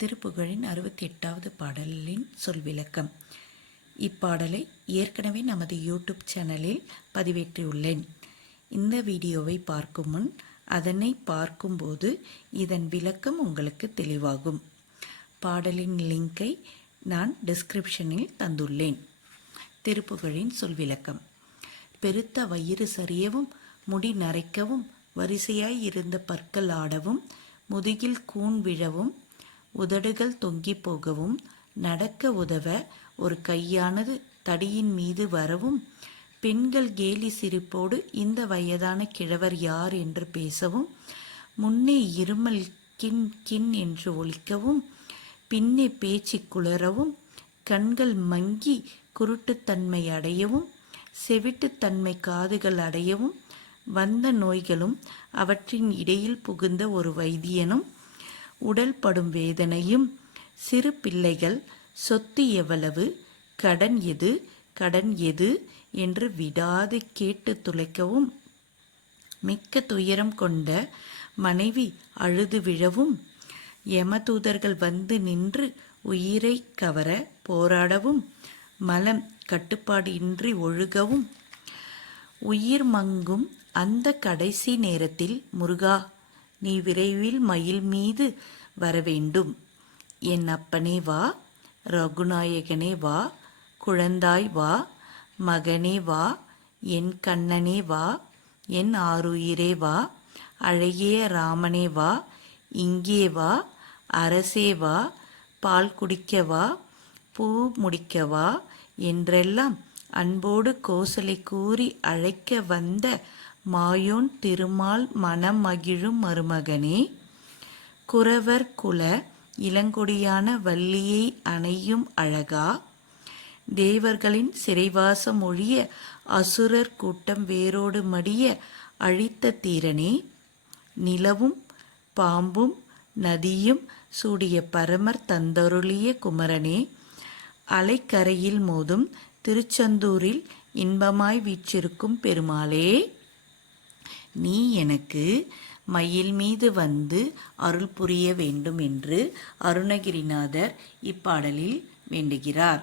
திருப்புகழின் 68வது பாடலின் சொல் விளக்கம். இப்பாடலை ஏற்கனவே நமது யூடியூப் சேனலில் பதிவேற்றியுள்ளேன். இந்த வீடியோவை பார்க்கும் முன் அதனை பார்க்கும்போது இதன் விளக்கம் உங்களுக்கு தெளிவாகும். பாடலின் லிங்கை நான் டிஸ்கிரிப்ஷனில் தந்துள்ளேன். திருப்புகழின் சொல் விளக்கம். பெருத்த வயிறு சரியவும், முடி நரைக்கவும், வரிசையாய் இருந்த பற்கள் ஆடவும், முதுகில் கூன் விழவும், உதடுகள் தொங்கி போகவும், நடக்க உதவ ஒரு கையானது தடியின் மீது வரவும், பெண்கள் கேலி சிரிப்போடு இந்த வயதான கிழவர் யார் என்று பேசவும், முன்னே இருமல் கின் கின் என்று ஒலிக்கவும், பின்னே பேச்சு குளறவும், கண்கள் மங்கி குருட்டுத்தன்மை அடையவும், செவிட்டுத்தன்மை காதுகள் அடையவும், வந்த நோய்களும் அவற்றின் இடையில் புகுந்த ஒரு வைத்தியனும், உடல் படும் வேதனையும், சிறு பிள்ளைகள், சொத்து எவ்வளவு, கடன் எது, கடன் எது என்று விடாது கேட்டு துளைக்கவும், மிக்க துயரம் கொண்ட மனைவி அழுது விழவும், யமதூதர்கள் வந்து நின்று உயிரை கவர போராடவும், மலம் கட்டுப்பாடு இன்றி ஒழுகவும், உயிர் மங்கும் அந்த கடைசி நேரத்தில் முருகா, நீ விரைவில் மயில் மீது வரவேண்டும். என் அப்பனே வா, ரகுநாயகனே வா, குழந்தாய் வா, மகனே வா, என் கண்ணனே வா, என் ஆருயிரே வா, அழகிய ராமனே வா, இங்கே வா, அரசே வா, பால் குடிக்க வா, பூ முடிக்க வா என்றெல்லாம் அன்போடு கோசலை கூறி அழைக்க வந்த மாயோன் திருமால் மனம் மகிழும் மருமகனே, குரவர் குல இளங்கொடியான வள்ளியை அணையும் அழகா, தேவர்களின் சிறைவாசம் ஒழிய அசுரர் கூட்டம் வேரோடு மடிய அழித்த தீரனே, நிலவும் பாம்பும் நதியும் சூடிய பரமர் தந்தருளிய குமரனே, அலைக்கரையில் மோதும் திருச்செந்தூரில் இன்பமாய் வீற்றிருக்கும் பெருமாளே, நீ எனக்கு மயில் மீது வந்து அருள் புரிய வேண்டும் என்று அருணகிரிநாதர் இப்பாடலில் வேண்டுகிறார்.